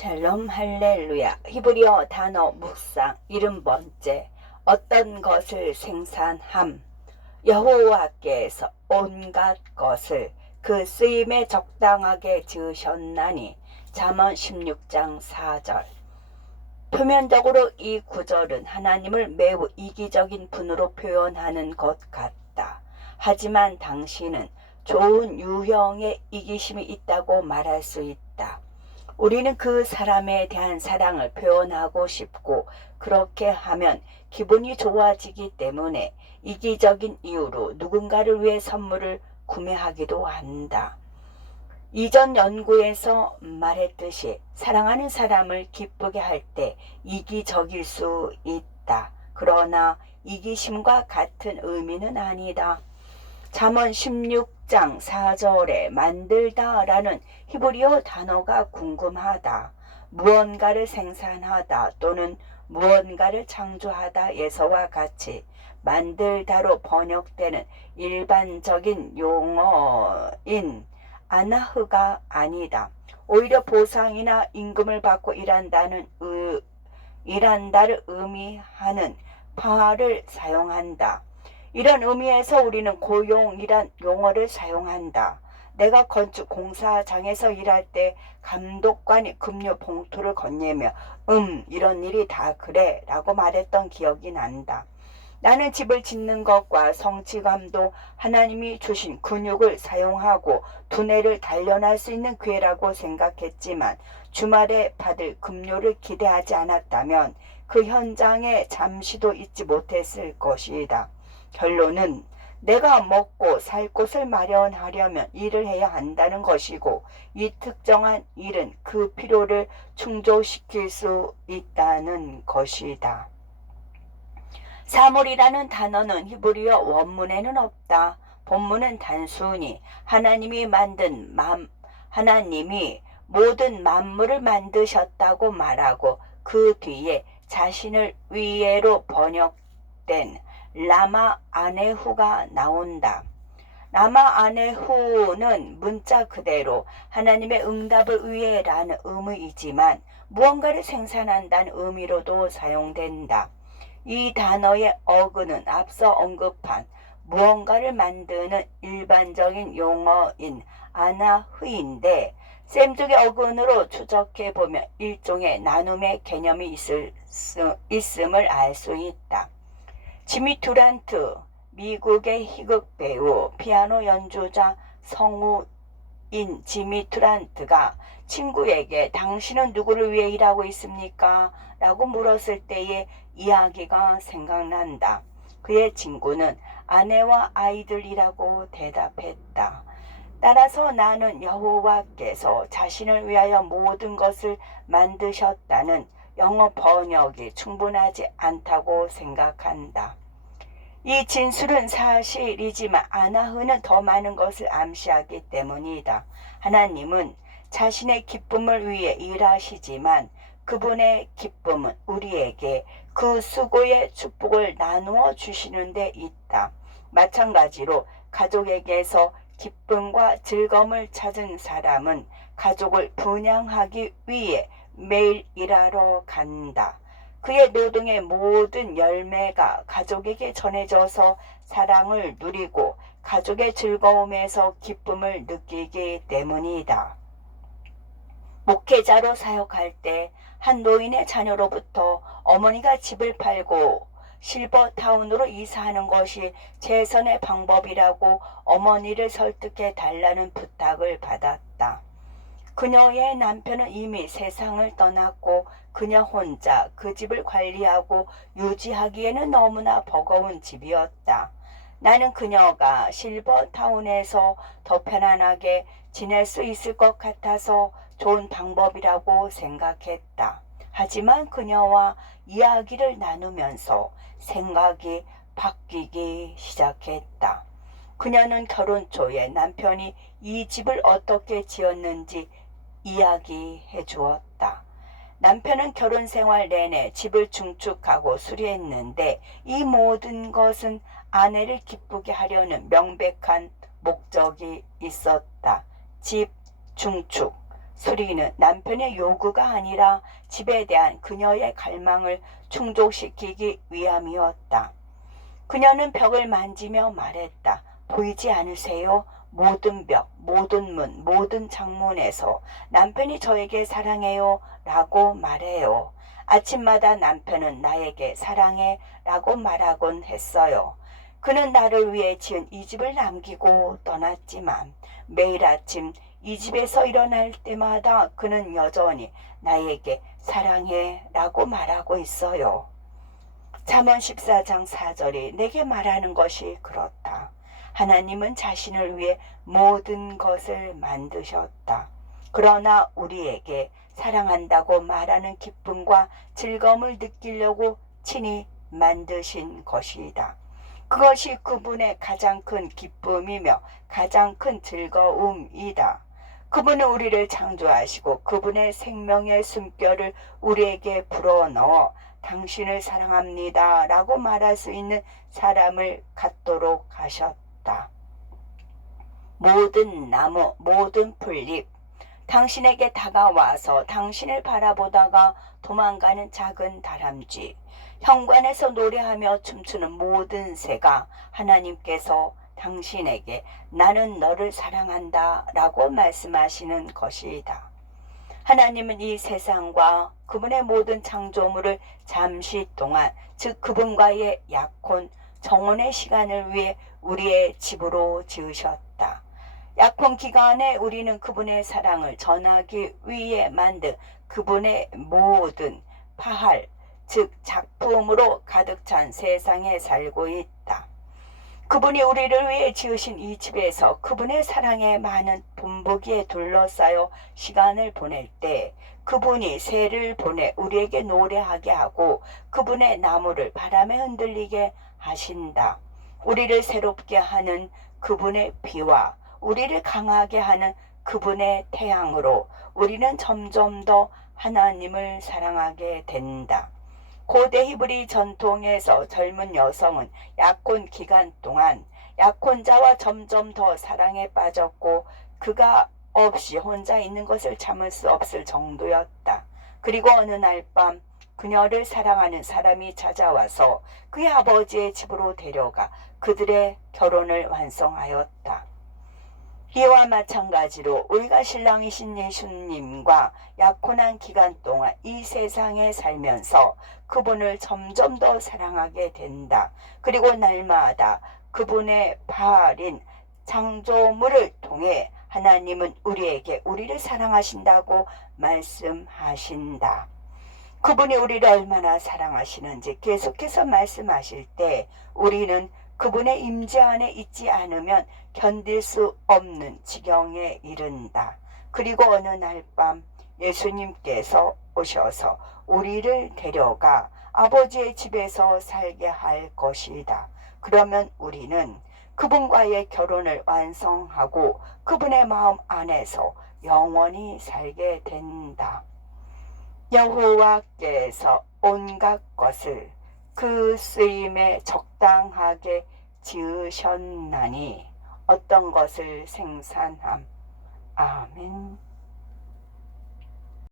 샬롬 할렐루야. 히브리어 단어 묵상 70번째. 어떤 것을 생산함. 여호와께서 온갖 것을 그 쓰임에 적당하게 지으셨나니. 잠언 16장 4절. 표면적으로 이 구절은 하나님을 매우 이기적인 분으로 표현하는 것 같다. 하지만 당신은 좋은 유형의 이기심이 있다고 말할 수 있다. 우리는 그 사람에 대한 사랑을 표현하고 싶고 그렇게 하면 기분이 좋아지기 때문에 이기적인 이유로 누군가를 위해 선물을 구매하기도 한다. 이전 연구에서 말했듯이 사랑하는 사람을 기쁘게 할 때 이기적일 수 있다. 그러나 이기심과 같은 의미는 아니다. 잠언 16장 4절에 만들다라는 히브리어 단어가 궁금하다. 무언가를 생산하다 또는 무언가를 창조하다에서와 같이 만들다로 번역되는 일반적인 용어인 아나흐가 아니다. 오히려 보상이나 임금을 받고 일한다를 의미하는 파를 사용한다. 이런 의미에서 우리는 고용이란 용어를 사용한다. 내가 건축 공사장에서 일할 때 감독관이 급료 봉투를 건네며 이런 일이 다 그래 라고 말했던 기억이 난다. 나는 집을 짓는 것과 성취감도 하나님이 주신 근육을 사용하고 두뇌를 단련할 수 있는 기회라고 생각했지만 주말에 받을 급료를 기대하지 않았다면 그 현장에 잠시도 있지 못했을 것이다. 결론은 내가 먹고 살 곳을 마련하려면 일을 해야 한다는 것이고 이 특정한 일은 그 필요를 충족시킬 수 있다는 것이다. 사물이라는 단어는 히브리어 원문에는 없다. 본문은 단순히 하나님이 모든 만물을 만드셨다고 말하고 그 뒤에 자신을 위에로 번역된 라마 아네후가 나온다. 라마 아네후는 문자 그대로 하나님의 응답을 위해라는 의미이지만 무언가를 생산한다는 의미로도 사용된다. 이 단어의 어근은 앞서 언급한 무언가를 만드는 일반적인 용어인 아나흐인데 셈족의 어근으로 추적해보면 일종의 나눔의 개념이 있음을 알 수 있다. 지미 듀란트, 미국의 희극 배우, 피아노 연주자 성우인 지미 듀란트가 친구에게 당신은 누구를 위해 일하고 있습니까? 라고 물었을 때의 이야기가 생각난다. 그의 친구는 아내와 아이들이라고 대답했다. 따라서 나는 여호와께서 자신을 위하여 모든 것을 만드셨다는 영어 번역이 충분하지 않다고 생각한다. 이 진술은 사실이지만 아나흐는 더 많은 것을 암시하기 때문이다. 하나님은 자신의 기쁨을 위해 일하시지만 그분의 기쁨은 우리에게 그 수고의 축복을 나누어 주시는 데 있다. 마찬가지로 가족에게서 기쁨과 즐거움을 찾은 사람은 가족을 분양하기 위해 매일 일하러 간다. 그의 노동의 모든 열매가 가족에게 전해져서 사랑을 누리고 가족의 즐거움에서 기쁨을 느끼기 때문이다. 목회자로 사역할 때 한 노인의 자녀로부터 어머니가 집을 팔고 실버타운으로 이사하는 것이 최선의 방법이라고 어머니를 설득해 달라는 부탁을 받았다. 그녀의 남편은 이미 세상을 떠났고 그녀 혼자 그 집을 관리하고 유지하기에는 너무나 버거운 집이었다. 나는 그녀가 실버타운에서 더 편안하게 지낼 수 있을 것 같아서 좋은 방법이라고 생각했다. 하지만 그녀와 이야기를 나누면서 생각이 바뀌기 시작했다. 그녀는 결혼 초에 남편이 이 집을 어떻게 지었는지 이야기해 주었다. 남편은 결혼 생활 내내 집을 증축하고 수리했는데 이 모든 것은 아내를 기쁘게 하려는 명백한 목적이 있었다. 집 증축, 수리는 남편의 요구가 아니라 집에 대한 그녀의 갈망을 충족시키기 위함이었다. 그녀는 벽을 만지며 말했다. 보이지 않으세요? 모든 벽, 모든 문, 모든 창문에서 남편이 저에게 사랑해요 라고 말해요. 아침마다 남편은 나에게 사랑해 라고 말하곤 했어요. 그는 나를 위해 지은 이 집을 남기고 떠났지만 매일 아침 이 집에서 일어날 때마다 그는 여전히 나에게 사랑해 라고 말하고 있어요. 잠언 14장 4절이 내게 말하는 것이 그렇다. 하나님은 자신을 위해 모든 것을 만드셨다. 그러나 우리에게 사랑한다고 말하는 기쁨과 즐거움을 느끼려고 친히 만드신 것이다. 그것이 그분의 가장 큰 기쁨이며 가장 큰 즐거움이다. 그분은 우리를 창조하시고 그분의 생명의 숨결을 우리에게 불어넣어 당신을 사랑합니다 라고 말할 수 있는 사람을 갖도록 하셨다. 모든 나무, 모든 풀잎, 당신에게 다가와서 당신을 바라보다가 도망가는 작은 다람쥐, 현관에서 노래하며 춤추는 모든 새가 하나님께서 당신에게 나는 너를 사랑한다 라고 말씀하시는 것이다. 하나님은 이 세상과 그분의 모든 창조물을 잠시 동안, 즉 그분과의 약혼, 정혼의 시간을 위해 우리의 집으로 지으셨다. 약혼 기간에 우리는 그분의 사랑을 전하기 위해 만든 그분의 모든 파할, 즉 작품으로 가득 찬 세상에 살고 있다. 그분이 우리를 위해 지으신 이 집에서 그분의 사랑에 많은 본보기에 둘러싸여 시간을 보낼 때 그분이 새를 보내 우리에게 노래하게 하고 그분의 나무를 바람에 흔들리게 하신다. 우리를 새롭게 하는 그분의 비와 우리를 강하게 하는 그분의 태양으로 우리는 점점 더 하나님을 사랑하게 된다. 고대 히브리 전통에서 젊은 여성은 약혼 기간 동안 약혼자와 점점 더 사랑에 빠졌고 그가 없이 혼자 있는 것을 참을 수 없을 정도였다. 그리고 어느 날 밤 그녀를 사랑하는 사람이 찾아와서 그의 아버지의 집으로 데려가 그들의 결혼을 완성하였다. 이와 마찬가지로 우리가 신랑이신 예수님과 약혼한 기간 동안 이 세상에 살면서 그분을 점점 더 사랑하게 된다. 그리고 날마다 그분의 발인 창조물을 통해 하나님은 우리에게 우리를 사랑하신다고 말씀하신다. 그분이 우리를 얼마나 사랑하시는지 계속해서 말씀하실 때 우리는 그분의 임재 안에 있지 않으면 견딜 수 없는 지경에 이른다. 그리고 어느 날 밤 예수님께서 오셔서 우리를 데려가 아버지의 집에서 살게 할 것이다. 그러면 우리는 그분과의 결혼을 완성하고 그분의 마음 안에서 영원히 살게 된다. 여호와께서 온갖 것을 그 쓰임에 적당하게 지으셨나니 어떤 것을 생산함. 아멘.